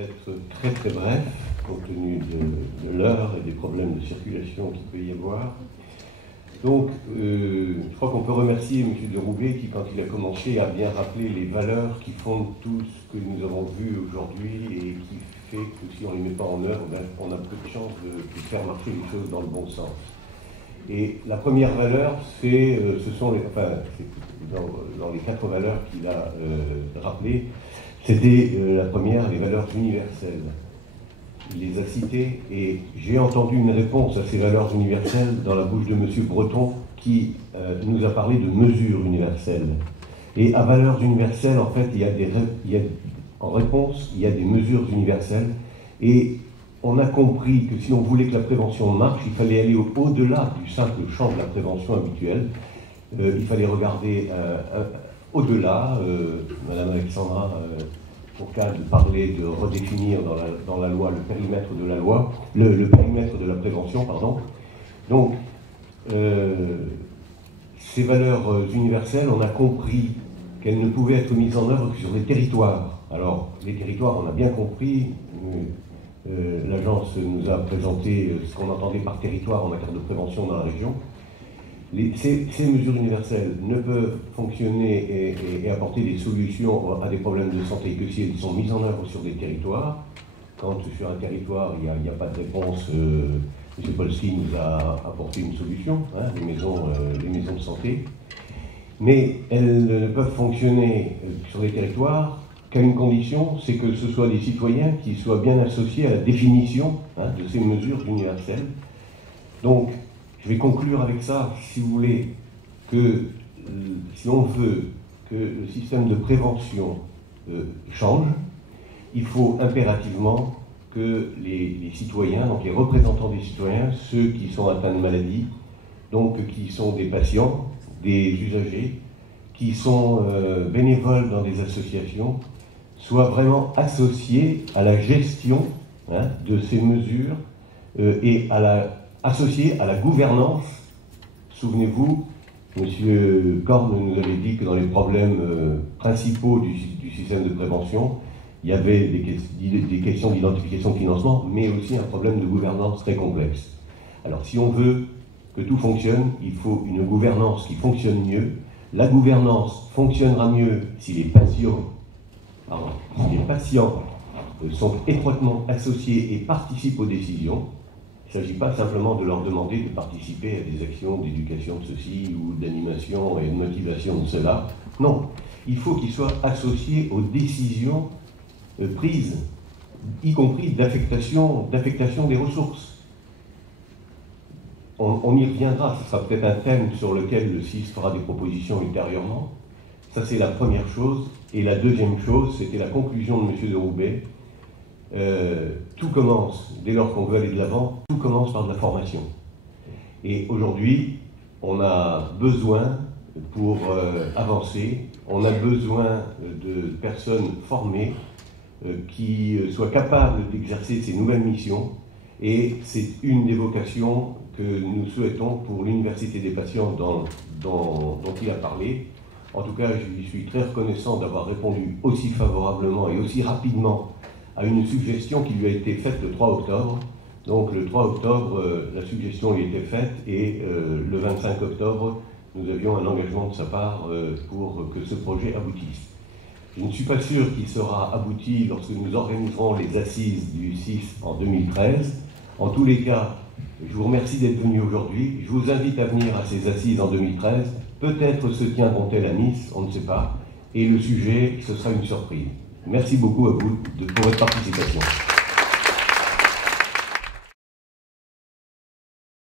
être très très bref, compte tenu de l'heure et des problèmes de circulation qu'il peut y avoir. Donc, je crois qu'on peut remercier M. Deroubaix qui, quand il a commencé, a bien rappelé les valeurs qui fondent tout ce que nous avons vu aujourd'hui et qui fait que si on ne les met pas en œuvre, ben, on a peu de chance de faire marcher les choses dans le bon sens. Et la première valeur, ce sont les, enfin, dans les 4 valeurs qu'il a rappelées, c'était la première, les valeurs universelles. Il les a citées et j'ai entendu une réponse à ces valeurs universelles dans la bouche de M. Breton qui nous a parlé de mesures universelles. Et à valeurs universelles, en fait, en réponse, il y a des mesures universelles et on a compris que si on voulait que la prévention marche, il fallait aller au-delà du simple champ de la prévention habituelle. Il fallait regarder au-delà. Madame Alexandra Fourcade parlait de redéfinir dans la loi le périmètre de la loi, le périmètre de la prévention, pardon. Donc, ces valeurs universelles, on a compris qu'elles ne pouvaient être mises en œuvre que sur les territoires. Alors, les territoires, on a bien compris. L'agence nous a présenté ce qu'on entendait par territoire en matière de prévention dans la région. Ces mesures universelles ne peuvent fonctionner et apporter des solutions à des problèmes de santé que si elles sont mises en œuvre sur des territoires. Quand sur un territoire, il n'y a pas de réponse, M. Polski nous a apporté une solution, hein, les maisons de santé. Mais elles ne peuvent fonctionner sur les territoires qu'à une condition, c'est que ce soit des citoyens qui soient bien associés à la définition de ces mesures universelles. Donc, je vais conclure avec ça, si vous voulez, que si on veut que le système de prévention change, il faut impérativement que les citoyens, donc les représentants des citoyens, ceux qui sont atteints de maladies, donc qui sont des patients, des usagers, qui sont bénévoles dans des associations, soient vraiment associés à la gestion de ces mesures et associés à la gouvernance. Souvenez-vous, M. Corne nous avait dit que dans les problèmes principaux du système de prévention, il y avait des questions d'identification de financement, mais aussi un problème de gouvernance très complexe. Alors si on veut que tout fonctionne, il faut une gouvernance qui fonctionne mieux. La gouvernance fonctionnera mieux si les patients sont étroitement associés et participent aux décisions. Il ne s'agit pas simplement de leur demander de participer à des actions d'éducation de ceci ou d'animation et de motivation de cela. Non, il faut qu'ils soient associés aux décisions prises, y compris d'affectation des ressources. On y reviendra, ce sera peut-être un thème sur lequel le CIS fera des propositions ultérieurement. Ça, c'est la première chose. Et la deuxième chose, c'était la conclusion de M. Deroubaix. Tout commence, dès lors qu'on veut aller de l'avant, tout commence par de la formation. Et aujourd'hui, on a besoin, pour avancer, on a besoin de personnes formées qui soient capables d'exercer ces nouvelles missions. Et c'est une des vocations que nous souhaitons pour l'Université des patients dont il a parlé. En tout cas, je lui suis très reconnaissant d'avoir répondu aussi favorablement et aussi rapidement à une suggestion qui lui a été faite le 3 octobre. Donc le 3 octobre, la suggestion lui était faite et le 25 octobre, nous avions un engagement de sa part pour que ce projet aboutisse. Je ne suis pas sûr qu'il sera abouti lorsque nous organiserons les assises du CIS en 2013. En tous les cas, je vous remercie d'être venu aujourd'hui. Je vous invite à venir à ces assises en 2013. Peut-être se tiendront-elles à Nice, on ne sait pas. Et le sujet, ce sera une surprise. Merci beaucoup à vous pour votre participation.